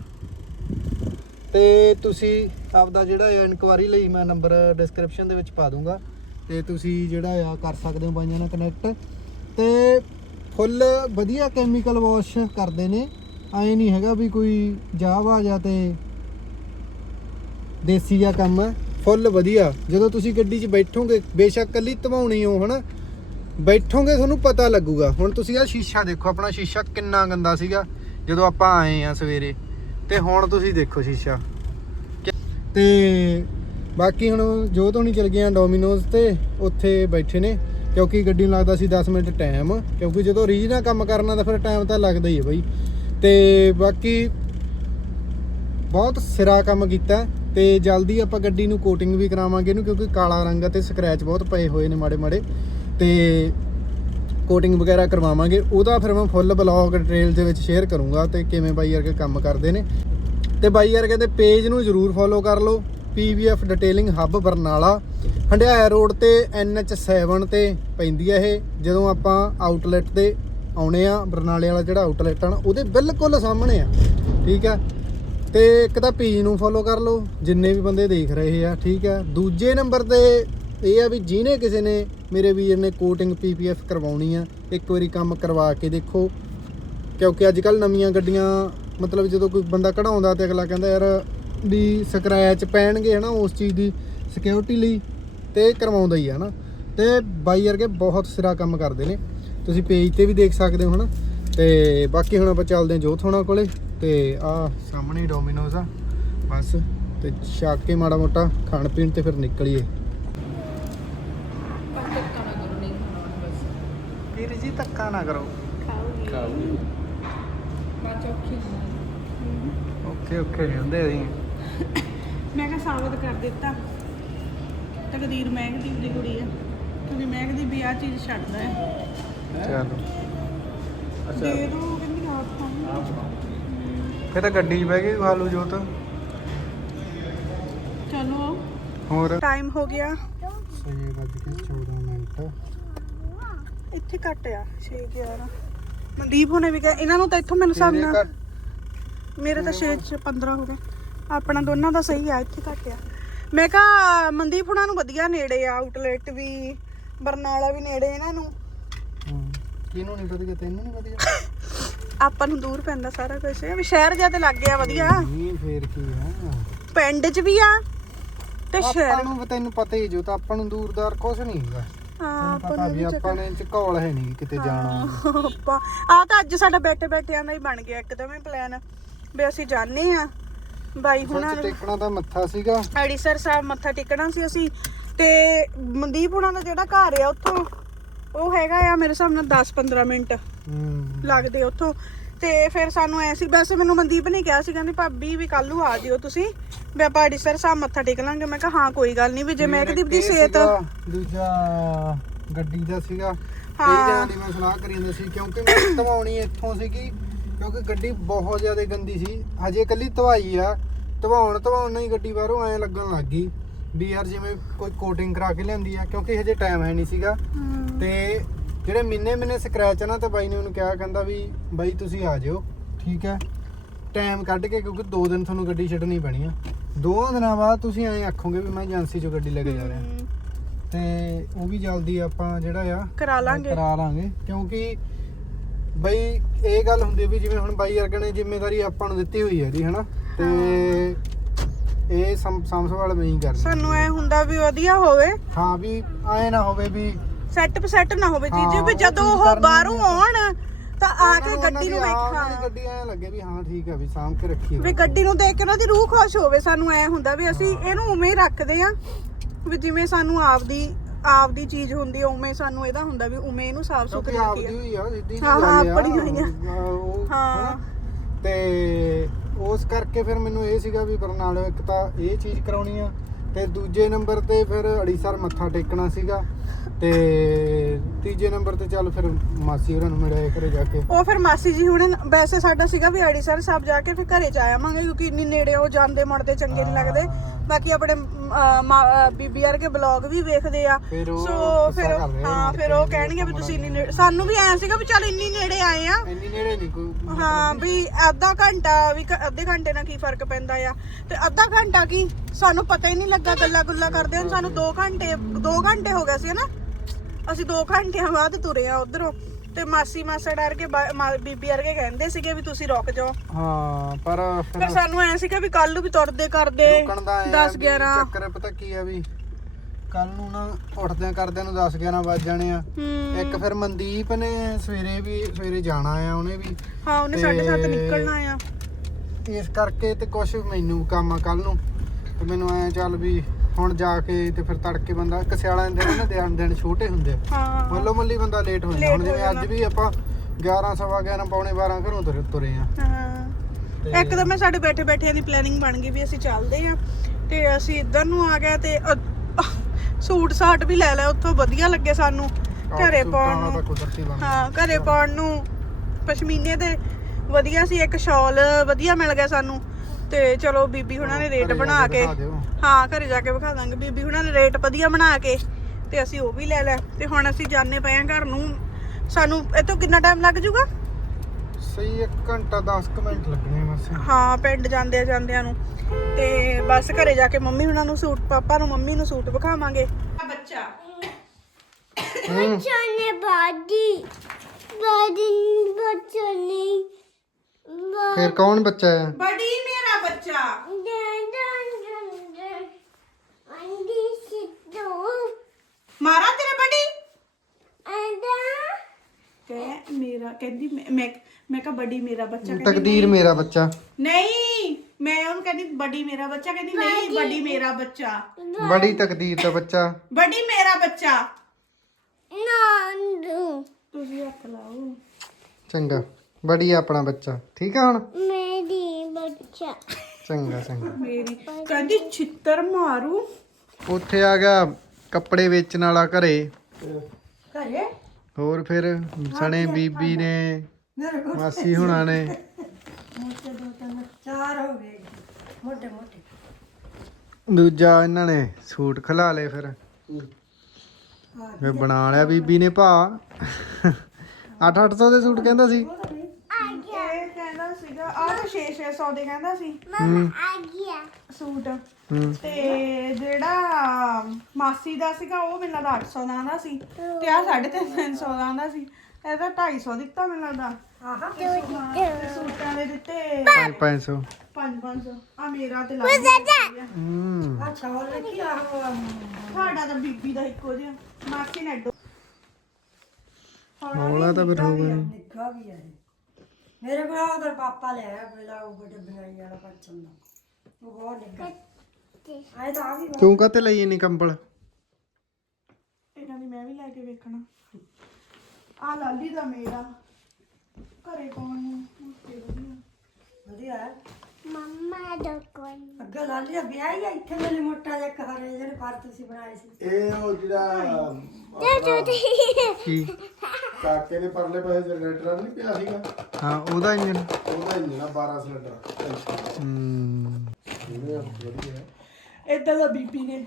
ਤੇ ਤੁਸੀਂ ਆਪਦਾ ਜਿਹੜਾ ਇਨਕੁਆਰੀ ਲਈ ਮੈਂ ਨੰਬਰ ਡਿਸਕ੍ਰਿਪਸ਼ਨ ਦੇ ਵਿੱਚ ਪਾ ਦੂੰਗਾ। ਤੇ ਤੁਸੀਂ ਜਿਹੜਾ ਆ ਕਰ ਸਕਦੇ ਹੋ ਬਾਈਆਂ ਨਾਲ ਕਨੈਕਟ ਤੇ ਫੁੱਲ ਵਧੀਆ ਕੈਮੀਕਲ ਵਾਸ਼ ਕਰਦੇ ਨੇ। ਐ ਨਹੀਂ ਹੈਗਾ ਵੀ ਕੋਈ ਜਾਵਾ ਜਾਂ ਤੇ ਦੇਸੀ ਜਿਹਾ ਕੰਮ ਫੁੱਲ ਵਧੀਆ। ਜਦੋਂ ਤੁਸੀਂ ਗੱਡੀ 'ਚ ਬੈਠੋਗੇ, ਬੇਸ਼ੱਕ ਕੱਲੀ ਧਵਾਉਣੀ ਹੋ, ਹਨਾ? ਬੈਠੋਗੇ ਤੁਹਾਨੂੰ ਪਤਾ ਲੱਗੂਗਾ। ਹੁਣ ਤੁਸੀਂ ਆ ਸ਼ੀਸ਼ਾ ਦੇਖੋ, ਆਪਣਾ ਸ਼ੀਸ਼ਾ ਕਿੰਨਾ ਗੰਦਾ ਸੀਗਾ। ਜਦੋਂ ਆਪਾਂ ਆਏ ਆ ਸਵੇਰੇ। ਤੇ ਹੁਣ ਤੁਸੀਂ ਦੇਖੋ ਸ਼ੀਸ਼ਾ। ਤੇ ਬਾਕੀ ਹੁਣ ਜੋ ਤੋਂ ਨਹੀਂ ਚਲ ਗਏ ਡੋਮਿਨੋਜ਼ ਤੇ ਉੱਥੇ ਬੈਠੇ ਨੇ, ਕਿਉਂਕਿ ਗੱਡੀ ਨੂੰ ਲੱਗਦਾ ਸੀ 10 ਮਿੰਟ ਟਾਈਮ ਕਿਉਂਕਿ ਜਦੋਂ ਰੀਜ ਨਾਲ ਕੰਮ ਕਰਨਾ ਤਾਂ ਫਿਰ ਟਾਈਮ ਤਾਂ ਲੱਗਦਾ ਹੀ ਹੈ ਬਈ। ਤੇ ਬਾਕੀ ਬਹੁਤ ਸਿਰਾ ਕੰਮ ਕੀਤਾ ਤੇ ਜਲਦੀ ਆਪਾਂ ਗੱਡੀ ਨੂੰ ਕੋਟਿੰਗ ਵੀ ਕਰਾਵਾਂਗੇ ਇਹਨੂੰ, ਕਿਉਂਕਿ ਕਾਲਾ ਰੰਗ ਅਤੇ ਤੇ ਸਕ੍ਰੈਚ ਬਹੁਤ ਪਏ ਹੋਏ ਨੇ ਮਾੜੇ ਮਾੜੇ ਤੇ ਕੋਟਿੰਗ ਵਗੈਰਾ ਕਰਵਾਵਾਂਗੇ, ਉਹਦਾ ਫਿਰ ਮੈਂ ਫੁੱਲ ਬਲੌਗ ਡਿਟੇਲ ਦੇ ਵਿੱਚ ਸ਼ੇਅਰ ਕਰੂੰਗਾ ਤੇ ਕਿਵੇਂ ਬਾਈ ਵਰਗੇ ਕੰਮ ਕਰਦੇ ਨੇ। ਤੇ ਬਾਈ ਯਾਰ ਕਹਿੰਦੇ ਪੇਜ ਨੂੰ ਜਰੂਰ ਫੋਲੋ ਕਰ ਲਓ PVF detailing hub Barnala. Handiaya road ਤੇ NH7 ਤੇ ਪੈਂਦੀ ਹੈ ਇਹ, ਜਦੋਂ ਆਪਾਂ ਆਊਟਲੈਟ ਤੇ ਆਉਣੇ ਆ, ਬਰਨਾਲੇ ਵਾਲਾ ਜਿਹੜਾ ਆਊਟਲੈਟ ਆ ਨਾ, ਉਹਦੇ ਬਿਲਕੁਲ ਸਾਹਮਣੇ ਆ, ਠੀਕ ਆ? ਤੇ ਇੱਕ ਤਾਂ ਪੇਜ ਨੂੰ ਫੋਲੋ ਕਰ ਲਓ, ਜਿੰਨੇ ਵੀ ਬੰਦੇ ਦੇਖ ਰਹੇ ਆ, ਠੀਕ ਆ? ਦੂਜੇ ਨੰਬਰ ਤੇ ਇਹ ਆ ਵੀ ਜਿਹਨੇ ਕਿਸੇ ਨੇ ਮੇਰੇ ਵੀਰ ਨੇ ਕੋਟਿੰਗ ਪੀਪੀਐਫ ਕਰਵਾਉਣੀ ਆ, ਇੱਕ ਵਾਰੀ ਕੰਮ ਕਰਵਾ ਕੇ ਦੇਖੋ। ਕਿਉਂਕਿ ਅੱਜ ਕੱਲ ਨਵੀਆਂ ਗੱਡੀਆਂ, ਮਤਲਬ ਜਦੋਂ ਕੋਈ ਬੰਦਾ ਕਢਾਉਂਦਾ ਤੇ ਅਗਲਾ ਕਹਿੰਦਾ ਯਾਰ ਵੀ ਸਕ੍ਰੈਚ ਪੈਣਗੇ ਹਨਾ, ਉਸ ਚੀਜ਼ ਦੀ ਸਿਕਿਉਰਿਟੀ ਲਈ ਤੇ ਕਰਵਾਉਂਦਾ ਹੀ ਆ ਹਨਾ। ਤੇ ਬਾਈ ਵਰਗੇ ਬਹੁਤ ਸਿਰਾ ਕੰਮ ਕਰਦੇ ਨੇ। ਤੁਸੀਂ ਪੇਜ ਤੇ ਵੀ ਦੇਖ ਸਕਦੇ ਹੋ ਹਨਾ। ਤੇ ਬਾਕੀ ਹੁਣ ਆਪਾਂ ਚੱਲਦੇ ਹਾਂ ਜੋਤ ਹੋਣਾ ਕੋਲੇ ਤੇ ਆ ਸਾਹਮਣੇ ਡੋਮਿਨੋਜ਼ ਆ। ਬਸ, ਤੇ ਛੱਕ ਕੇ ਮਾੜਾ ਮੋਟਾ ਖਾਣ ਪੀਣ ਤੇ ਫਿਰ ਨਿਕਲੀਏ। ਵੀਰ ਜੀ ਧੱਕਾ ਨਾ ਕਰੋ। ਓਕੇ ਓਕੇ ਹੁੰਦੇ ਅਸੀਂ ਮੈਂ ਕਿਹਾ ਸਾਬਤ ਕਰ ਦਿੱਤਾ। ਤਕਦੀਰ ਮਹਿਕਦੀਪ ਦੀ ਕੁੜੀ ਆ। ਕਿਉਂਕਿ ਮਹਿਕਦੀਪ ਵੀ ਆ ਚੀਜ਼ ਛੱਡਦਾ ਹੈ। ਚਲੋ। ਦੇ ਦੋ ਕਹਿੰਦੀ ਆਪ ਖਾਣੀ ਫਿਰ ਤਾਂ ਗੱਡੀ 'ਚ ਬਹਿ ਕੇ ਖਾ ਲੂ ਜੋਤ। ਚਲੋ। ਹੋਰ? ਟਾਈਮ ਹੋ ਗਿਆ। 6 ਵੱਜ ਕੇ 14 ਮਿੰਟ। ਇੱਥੇ ਘੱਟ ਆ 6 11 ਮਨਦੀਪ ਹੁਣੇ ਵੀ ਕਹੇ ਇਹਨਾਂ ਨੂੰ ਤਾਂ ਇੱਥੋਂ ਮੈਨੂੰ ਨਾਲ ਮੇਰੇ ਤਾਂ 6 ਚ 15 ਹੋ ਗਏ। ਆਪਣਾ ਦੋਨਾਂ ਦਾ ਸਹੀ ਆ ਇੱਥੇ ਘੱਟ ਆ। ਮੈਂ ਕਿਹਾ ਮਨਦੀਪ ਹੁਣਾਂ ਨੂੰ ਵਧੀਆ ਨੇੜੇ ਆ ਆਊਟਲੈਟ ਵੀ ਬਰਨਾਲਾ ਵੀ ਨੇੜੇ ਇਹਨਾਂ ਨੂੰ। ਕਿਹਨੂੰ ਨਹੀਂ ਵਧੀਆ ਤੈਨੂੰ ਨਹੀਂ ਵਧੀਆ? ਆਪਾਂ ਨੂੰ ਦੂਰ ਪੈਂਦਾ ਸਾਰਾ ਕੁਝ ਵੀ ਸ਼ਹਿਰ ਜਾ ਤੇ ਲੱਗ ਗਿਆ ਵਧੀਆ। ਨਹੀਂ ਫੇਰ ਕੀ ਆ? ਪਿੰਡ 'ਚ ਵੀ ਆ ਤੇ ਸ਼ਹਿਰ ਨੂੰ ਤੈਨੂੰ ਪਤਾ ਹੀ ਜੋ ਤਾਂ ਆਪਾਂ ਨੂੰ ਦੂਰਦਾਰ ਕੁਝ ਨਹੀਂ ਹੈਗਾ। ਹਾਂ ਤੈਨੂੰ ਪਤਾ ਵੀ ਆਪਾਂ ਨੇ ਚ ਘੋਲ ਹੈ ਨਹੀਂ ਕਿਤੇ ਜਾਣਾ। ਆਪਾਂ ਆ ਤਾਂ ਅੱਜ ਸਾਡਾ ਬੈਠੇ ਬੈਠਿਆਂ ਦਾ ਹੀ ਬਣ ਗਿਆ ਇੱਕਦਮ ਹੀ ਪਲਾਨ ਵੀ ਅਸੀਂ ਜਾਣੇ ਆ ਬਾਈ ਹੁਣਾਂ ਨੇ ਟੇਕਣਾ ਤਾਂ ਮੱਥਾ ਸੀਗਾ। ਅੜੀਸਰ ਸਾਹਿਬ ਮੱਥਾ ਟੇਕਣਾ ਸੀ ਅਸੀਂ। ਤੇ ਮਨਦੀਪ ਹੁਣਾਂ ਦਾ ਜਿਹੜਾ ਘਰ ਆ ਉੱਥੋਂ ਉਹ ਹੈਗਾ ਆ ਮੇਰੇ ਹਿਸਾਬ ਨਾਲ 10-15 ਮਿੰਟ ਹੂੰ। ਲੱਗਦੇ ਉੱਥੋਂ। ਤੇ ਫਿਰ ਸਾਨੂੰ ਐ ਸੀ ਵੈਸੇ ਮੈਨੂੰ ਮਨਦੀਪ ਨੇ ਕਿਹਾ ਸੀ ਕਹਿੰਦੀ ਭਾਬੀ ਵੀ ਕੱਲ ਨੂੰ ਆ ਜਿਓ ਤੁਸੀਂ ਵੀ ਆਪਾਂ ਅੜੀਸਰ ਸਾਹਿਬ ਮੱਥਾ ਟੇਕ ਲਾਂਗੇ। ਮੈਂ ਕਿਹਾ ਹਾਂ ਕੋਈ ਗੱਲ ਨਹੀਂ ਵੀ ਜੇ ਮੈਂ ਕਦੀਪ ਦੀ ਸਿਹਤ। ਦੂਜਾ ਗੱਡੀ ਦਾ ਸੀਗਾ। ਹਾਂ। ਦੀ ਮੈਂ ਸਲਾਹ ਕਰੀ ਜਾਂਦੀ ਸੀ ਕਿਉਂਕਿ ਮੈਂ ਧਵਾਉਣੀ ਇੱਥੋਂ ਸੀਗੀ ਕਿਉਂਕਿ ਗੱਡੀ ਬਹੁਤ ਜ਼ਿਆਦਾ ਗੰਦੀ ਸੀ। ਹਜੇ ਕੱਲੀ ਧਵਾਈ ਆ ਧਵਾਉਣ ਧਵਾਉਣ ਨਾਲ ਹੀ ਗੱਡੀ ਬਾਹਰੋਂ ਐਂ ਲੱਗਣ ਲੱਗ ਗਈ ਵੀ ਯਾਰ ਜਿਵੇਂ ਕੋਈ ਕੋਟਿੰਗ ਕਰਾ ਕੇ ਲਿਆਂਦੀ ਆ ਕਿਉਂਕਿ ਹਜੇ ਟਾਈਮ ਹੈ ਨਹੀਂ ਸੀਗਾ। ਤੇ ਜਿਹੜੇ ਮਿੰਨੇ ਮਿੰਨੇ ਸਕ੍ਰੈਚ ਆ ਨਾ ਤਾਂ ਬਾਈ ਨੇ ਉਹਨੂੰ ਕਿਹਾ ਕਹਿੰਦਾ ਵੀ ਬਾਈ ਤੁਸੀਂ ਆ ਜਿਓ ਠੀਕ ਹੈ। ਟਾਈਮ ਕੱਢ ਕੇ ਕਿਉਂਕਿ 2 ਦਿਨ ਤੁਹਾਨੂੰ ਗੱਡੀ ਛੱਡਣੀ ਪੈਣੀ ਆ। ਦੋ ਦਿਨਾਂ ਬਾਅਦ ਤੁਸੀਂ ਐਂ ਆਖੋਗੇ ਵੀ ਮੈਂ ਏਜੰਸੀ ਚੋਂ ਗੱਡੀ ਲੈ ਕੇ ਜਾ ਰਿਹਾ। ਤੇ ਉਹ ਵੀ ਜਲਦੀ ਆਪਾਂ ਜਿਹੜਾ ਆ ਕਰਾ ਲਾਂਗੇ। ਕਰਾ ਲਾਂਗੇ। ਕਿਉਂਕਿ ਬਈ ਇਹ ਗੱਲ ਹੁੰਦੀ ਵੀ ਜਿਵੇਂ ਹੁਣ ਬਾਈ ਵਰਗੇ ਨੇ ਜ਼ਿੰਮੇਵਾਰੀ ਆਪਾਂ ਨੂੰ ਦਿੱਤੀ ਹੋਈ ਹੈ ਜੀ ਹਨਾ? ਤੇ ਇਹ ਸੰਭਾਲ ਮੈਂ ਹੀ ਕਰਨੀ। ਸਾਨੂੰ ਐ ਹੁੰਦਾ ਵੀ ਵਧੀਆ ਹੋਵੇ। ਹਾਂ ਵੀ ਐ ਨਾ ਹੋਵੇ ਵੀ ਸੈੱਟ ਪਸੈਟ ਨਾ ਹੋਵੇ ਚੀਜ਼ ਵੀ ਜਦੋਂ ਉਹ ਬਾਹਰੋਂ ਆਉਣ ਤਾਂ ਆ ਕੇ ਗੱਡੀ ਨੂੰ ਵੇਖਾਂ। ਗੱਡੀ ਐ ਲੱਗੇ ਵੀ ਹਾਂ ਠੀਕ ਹੈ ਵੀ ਸਾਂਭ ਕੇ ਰੱਖੀ ਵੀ ਗੱਡੀ ਨੂੰ ਦੇਖ ਕੇ ਉਹਨਾਂ ਦੀ ਰੂਹ ਖੁਸ਼ ਹੋਵੇ ਸਾਨੂੰ ਐ ਹੁੰਦਾ ਵੀ ਅਸੀਂ ਇਹਨੂੰ ਉਵੇਂ ਹੀ ਰੱਖਦੇ ਆ ਵੀ ਜਿਵੇਂ ਸਾਨੂੰ ਆਪਦੀ ਆਪਦੀ ਚੀਜ਼ ਹੁੰਦੀ ਆ ਉਵੇਂ ਸਾਨੂੰ ਇਹਦਾ ਹੁੰਦਾ ਵੀ ਉਵੇਂ ਇਹਨੂੰ ਸਾਫ਼ ਸੁਥਰੀ ਆਪਦੀ ਰੱਖੀਏ। ਹੋਈ ਆ ਸਿੱਧੀ ਹਾਂ, ਹਾਂ, ਆਪਣੀ ਹੋਈ ਆ। ਹਾਂ। ਤੇ ਉਸ ਕਰਕੇ ਫਿਰ ਮੈਨੂੰ ਇਹ ਸੀਗਾ ਵੀ ਬਰਨਾਲੇ ਇੱਕ ਤਾਂ ਇਹ ਚੀਜ਼ ਕਰਾਉਣੀ ਆ ਤੇ ਦੂਜੇ ਨੰਬਰ ਤੇ ਫਿਰ ਅੜੀਸਰ ਮੱਥਾ ਟੇਕਣਾ ਸੀਗਾ। ਤੇ ਤੀਜੇ ਨੰਬਰ ਤੇ ਚੱਲ ਫਿਰ ਮਾਸੀ ਉਹਨਾਂ ਨੂੰ ਮਿਲਿਆ ਘਰੇ ਜਾ ਕੇ। ਉਹ ਫਿਰ ਮਾਸੀ ਜੀ ਹੁਣੇ ਵੈਸੇ ਸਾਡਾ ਸੀਗਾ ਵੀ ਆੜੀ ਸਰ ਸਾਹਿਬ ਜਾ ਕੇ ਫਿਰ ਘਰੇ ਜਾ ਆਵਾਂਗੇ ਕਿਉਂਕਿ ਇੰਨੀ ਨੇੜੇ ਉਹ ਜਾਂਦੇ ਮੁੜਦੇ ਚੰਗੇ ਨਹੀਂ ਲੱਗਦੇ। ਬਾਕੀ ਆਪਣੇ ਬੀਬੀ ਵਰਗੇ ਬਲੌਗ ਵੀ ਵੇਖਦੇ ਆ। ਫਿਰ ਉਹ ਸੋ ਗੁੱਸਾ ਫਿਰ ਆ ਹਾਂ ਫਿਰ ਕੇ ਉਹ ਕਹਿਣਗੇ ਵੀ ਤੁਸੀਂ ਇੰਨੀ ਨੇੜੇ ਸਾਨੂੰ ਵੀ ਐ ਸੀਗਾ ਵੀ ਚੱਲ ਇੰਨੀ ਨੇੜੇ ਆਏ ਆ। ਇੰਨੀ ਨੇੜੇ ਨਹੀਂ ਕੋਈ ਹਾਂ ਵੀ ਅੱਧਾ ਘੰਟਾ ਵੀ ਕ- ਅੱਧੇ ਘੰਟੇ ਨਾਲ ਕੀ ਫ਼ਰਕ ਪੈਂਦਾ ਆ। ਤੇ ਅੱਧਾ ਘੰਟਾ ਕੀ? ਸਾਨੂੰ ਪਤਾ ਹੀ ਨਹੀਂ ਲੱਗਾ ਗੱਲਾਂ ਗੁੱਲਾਂ ਕਰਦੇ ਹਨ ਸਾਨੂੰ 2 ਘੰਟੇ 2 ਘੰਟੇ ਹੋ ਗਏ ਸੀ ਨਾ ਅਸੀਂ 2 ਘੰਟਿਆਂ ਬਾਅਦ ਤੁਰੇ ਆ ਉਧਰੋਂ ਤੇ ਮਾਸੀ ਮਾਸਾ ਡਰ ਕੇ ਬਾ- ਮਾ- ਬੀਬੀ ਵਰਗੇ ਕਹਿੰਦੇ ਸੀਗੇ ਵੀ ਤੁਸੀਂ ਰੁਕ ਜਾਓ। ਹਾਂ ਪਰ ਫਿਰ ਫਿਰ ਸਾਨੂੰ ਐ ਸੀਗਾ ਵੀ ਕੱਲ ਨੂੰ ਵੀ ਤੁਰਦੇ ਕਰਦੇ ਰੁਕਣ ਦਾ ਐਂ ਆ 10 ਵੀ 11 ਚੱਕਰ ਪਤਾ ਕੀ ਆ ਵੀ ਕੱਲ ਨੂੰ ਨਾ ਉੱਠਦਿਆਂ ਕਰਦਿਆਂ ਨੂੰ 10 11 ਵੱਜ ਜਾਣੇ ਆ। ਹੂੰ। ਇੱਕ ਫਿਰ ਮਨਦੀਪ ਨੇ ਸਵੇਰੇ ਵੀ ਸਵੇਰੇ ਜਾਣਾ ਆ ਉਹਨੇ ਵੀ। ਹਾਂ ਉਹਨੇ ਤੇ- 7:30 ਨਿਕਲਣਾ ਆ। ਇਸ ਕਰਕੇ ਤੇ ਕੁਝ ਮੈਨੂੰ ਕੰਮ ਆ ਕੱਲ ਨੂੰ। ਤੇ ਮੈਨੂੰ ਐ ਚੱਲ ਵੀ ਹੁਣ ਜਾ ਕੇ ਤੇ ਫਿਰ ਤੜਕੇ ਬੰਦਾ ਕਸਿਆਲਾਂ ਦੇ ਦਿਨ ਨਾ ਦਿਨ ਦਿਨ ਛੋਟੇ ਹੁੰਦੇ ਆ। ਹਾਂ। ਮੱਲੋ ਮੱਲੀ ਬੰਦਾ ਲੇਟ ਹੋ ਜਾਂਦਾ। Late ਹੁਣ ਹੋ ਜਿਵੇਂ ਅੱਜ ਵੀ ਆਪਾਂ 11 ਸਵਾ 11 ਪੌਣੇ 12 ਘਰੋਂ ਤੁਰੇ ਤੁਰੇ ਆ। ਹਾਂ। ਇੱਕ ਤਾਂ ਮੈਂ ਸਾਡੇ ਬੈਠੇ ਬੈਠਿਆਂ ਦੀ ਪਲੈਨਿੰਗ ਬਣ ਗਈ ਵੀ ਅਸੀਂ ਚੱਲਦੇ ਆ। ਤੇ ਅਸੀਂ ਇੱਧਰ ਨੂੰ ਆ ਗਏ ਤੇ ਅ- ਸੂਟ ਸਾਟ ਵੀ ਲੈ ਲਿਆ ਉੱਥੋਂ ਵਧੀਆ ਲੱਗੇ ਸਾਨੂੰ। ਘਰੇ ਪਾਉਣ ਤਾਂ ਨੂੰ। ਕੁਦਰਤੀ ਬਣ ਹਾਂ ਘਰੇ ਪਾਉਣ ਨੂੰ ਪਸ਼ਮੀਨੇ ਤੇ ਵਧੀਆ ਸੀ ਇੱਕ ਸ਼ਾਲ ਵਧੀਆ ਮਿਲ ਗਿਆ ਸਾਨੂੰ। ਤੇ ਚਲੋ ਬੀਬੀ ਹੁਣਾਂ ਨੇ ਰੇਟ ਬਣਾ ਕੇ। ਹਾਂ ਘਰੇ ਜਾ ਕੇ ਵਿਖਾ ਦਾਂਗੇ। ਬੀਬੀ ਹੁਣਾਂ ਨੇ ਰੇਟ ਵਧੀਆ ਬਣਾ ਕੇ ਤੇ ਅਸੀਂ ਉਹ ਵੀ ਲੈ ਲਿਆ ਤੇ ਹੁਣ ਅਸੀਂ ਜਾਣੇ ਪਏ ਆ ਘਰ ਨੂੰ। ਸਾਨੂੰ ਇਤੋਂ ਕਿੰਨਾ ਟਾਈਮ ਲੱਗ ਜਾਊਗਾ? ਸਹੀ 1 ਘੰਟਾ 10 ਕੁ ਮਿੰਟ ਲੱਗਣੇ ਆ ਬਸ ਹਾਂ ਪਿੰਡ ਜਾਂਦੇ ਜਾਂਦਿਆਂ ਨੂੰ। ਤੇ ਬਸ ਘਰੇ ਜਾ ਕੇ ਮੰਮੀ ਹੁਣਾਂ ਨੂੰ ਸੂਟ ਪਾਪਾ ਨੂੰ ਮੰਮੀ ਨੂੰ ਸੂਟ ਵਿਖਾਵਾਂਗੇ। ਬੱਚਾ। ਬੱਚਾ ਹੈ ਬੜੀ ਮੇਰਾ ਬੱਚਾ Dan dan dan dan. Andi situ. ਮਾਰਾ ਤੇਰਾ ਬੜੀ Ada. ਕਹੇ ਮੇਰਾ ਕਹਿੰਦੀ ਮੈਂ ਮੈਂ ਮੈਂ ਕਹਾ ਬੜੀ ਮੇਰਾ ਬੱਚਾ ਕਹਿੰਦੀ ਤਕਦੀਰ ਮੇਰਾ ਬੱਚਾ ਨਹੀਂ ਮੈਂ ਉਹਨੂੰ ਕਹਿੰਦੀ ਬੜੀ ਮੇਰਾ ਬੱਚਾ ਕਹਿੰਦੀ ਨਹੀਂ ਬੜੀ ਮੇਰਾ ਬੱਚਾ ਬੜੀ ਤਕਦੀਰ ਦਾ ਬੱਚਾ ਬੜੀ ਮੇਰਾ ਬੱਚਾ Nandu. ਤੁਸੀਂ ਹੱਥ ਲਾਓ ਚੰਗਾ ਬੜੀ ਆਪਣਾ ਬੱਚਾ। ਠੀਕ ਆ ਹੁਣ? Medi baca. ਚੰਗਾ ਚੰਗਾ। ਮੇਰੀ। ਕਹਿੰਦੀ ਛਿੱਤਰ ਮਾਰੂ। ਉੱਥੇ ਆ ਗਿਆ ਕੱਪੜੇ ਵੇਚਣ ਵਾਲਾ ਘਰੇ। ਘਰੇ? ਹੋਰ ਫਿਰ ਸਣੇ ਬੀਬੀ ਨੇ ਮਾਸੀ ਹੁਣਾਂ ਨੇ। ਦੂਜਾ ਇਹਨਾਂ ਨੇ ਸੂਟ ਖਲਾ ਲਏ ਫਿਰ। ਫਿਰ ਬਣਾ ਲਿਆ ਬੀਬੀ ਨੇ ਭਾ। 8-800 ਦੇ ਸੂਟ ਕਹਿੰਦਾ ਸੀ। 600 ਦੇ ਕਹਿੰਦਾ ਸੀ। ਮਾਮਾ ਆ ਗਿਆ ਸੂਟ। ਤੇ ਜਿਹੜਾ ਮਾਸੀ ਦਾ ਸੀਗਾ ਉਹ ਮੈਨੂੰ ਲੱਗਦਾ 800 ਦਾ ਆਂਦਾ ਸੀ। ਤੇ ਆ 350 ਦਾ ਆਂਦਾ ਸੀ। ਇਹਦਾ 250 ਦਿੱਤਾ ਮੈਨੂੰ ਲੱਗਦਾ ਆਹਾ। ਤੇ ਸੂਟਾਂ ਦੇ ਦਿੱਤੇ 500 500 ਆ ਮੇਰਾ ਤੇ ਲੱਗ ਗਿਆ ਹੂੰ। ਅੱਛਾ ਉਹ ਲੱਗੀ ਆ। ਤਾਂ ਬੀਬੀ ਦਾ ਇੱਕੋ ਜਿਹਾ। ਮਾਸੀ ਨੇ ਹੌਲਾ ਤਾਂ ਫਿਰ ਹੋਊਗਾ ਨਿੱਕਾ ਮੇਰੇ ਕੋਲ ਉਧਰ ਪਾਪਾ ਲੈ ਆਇਆ ਬੇਲਾ ਉਹ ਬੜੇ ਬਣਾਈ ਵਾਲਾ ਪੱਛਮ ਦਾ। ਉਹ ਬਹੁਤ ਨਿੱਘਾ ਆਏ ਤਾਂ ਆ ਵੀ ਤੂੰ ਕਾਤੇ ਲਈ ਇੰਨੀ ਕੰਬਲ? ਇਹਨਾਂ ਦੀ ਮੈਂ ਵੀ ਲੈ ਕੇ ਵੇਖਣਾ। ਆ ਲਾਲੀ ਦਾ ਮੇਰਾ ਘਰੇ ਪਾਉਣ ਨੂੰ ਵਧੀਆ। ਵਧੀਆ ਹੈ। Mama dokon. ਅੱਗੇ ਲਾਲੀ ਦਾ ਵਿਆਹ ਹੀ ਆ ਇੱਥੇ ਮੇਰੇ ਮੋਟਾ ਜਿਹਾ ਘਰੇ ਜਿਹੜੇ ਪਰ ਤੁਸੀਂ ਬਣਾਏ ਸੀ। ਇਹ ਉਹ ਜਿਹੜਾ Jadi. ਕੀ? ਕਾਕੇ ਨੇ ਪਰਲੇ ਪਾਸੇ ਜਨਰੇਟਰ ਨਹੀਂ ਪਿਆ ਸੀਗਾ। ਹਾਂ ਉਹਦਾ ਇੰਜਨ ਉਹਦਾ ਇੰਜਨ ਆ 12 ਸਿਲੰਡਰ। ਹੂੰ। ਇਦਾਂ ਦਾ ਬੀਬੀ ਨੇ।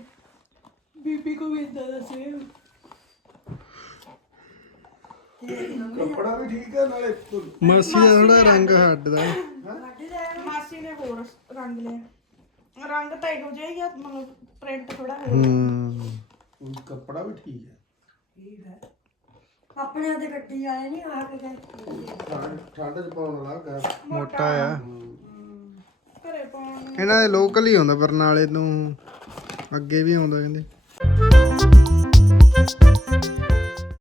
ਬੀਬੀ ਕੋ ਵੀ ਇਦਾਂ ਦਾ ਸੇਮ ਕੱਪੜਾ ਵੀ ਠੀਕ ਹੈ ਨਾਲੇ ਮਰਸੀ ਦਾ ਥੋੜਾ ਰੰਗ ਹੱਟਦਾ। ਮਾਸੀ ਨੇ ਹੋਰ ਰੰਗ ਲਿਆ ਰੰਗ ਤਾਂ ਇਹੋ ਜਿਹਾ ਹੀ ਆ ਮਤਲਬ ਪ੍ਰਿੰਟ ਥੋੜਾ ਹੈ। ਹੂੰ ਕੱਪੜਾ ਵੀ ਠੀਕ ਹੈ। ਠੀਕ ਹੈ। ਆਪਣੇ ਤੇ ਗੱਡੀ ਵਾਲੇ ਨਹੀਂ ਆ ਕੇ ਗਏ। ਠੰਡ ਠੰਡ ਚ ਪਾਉਣ ਵਾਲਾ ਗਾ ਮੋਟਾ ਆ। ਘਰੇ ਪਾਉਣ ਨੂੰ। ਇਹਨਾਂ ਦੇ ਲੋਕਲ ਹੀ ਆਉਂਦਾ ਬਰਨਾਲੇ ਤੋਂ। ਅੱਗੇ ਵੀ ਆਉਂਦਾ ਕਹਿੰਦੇ।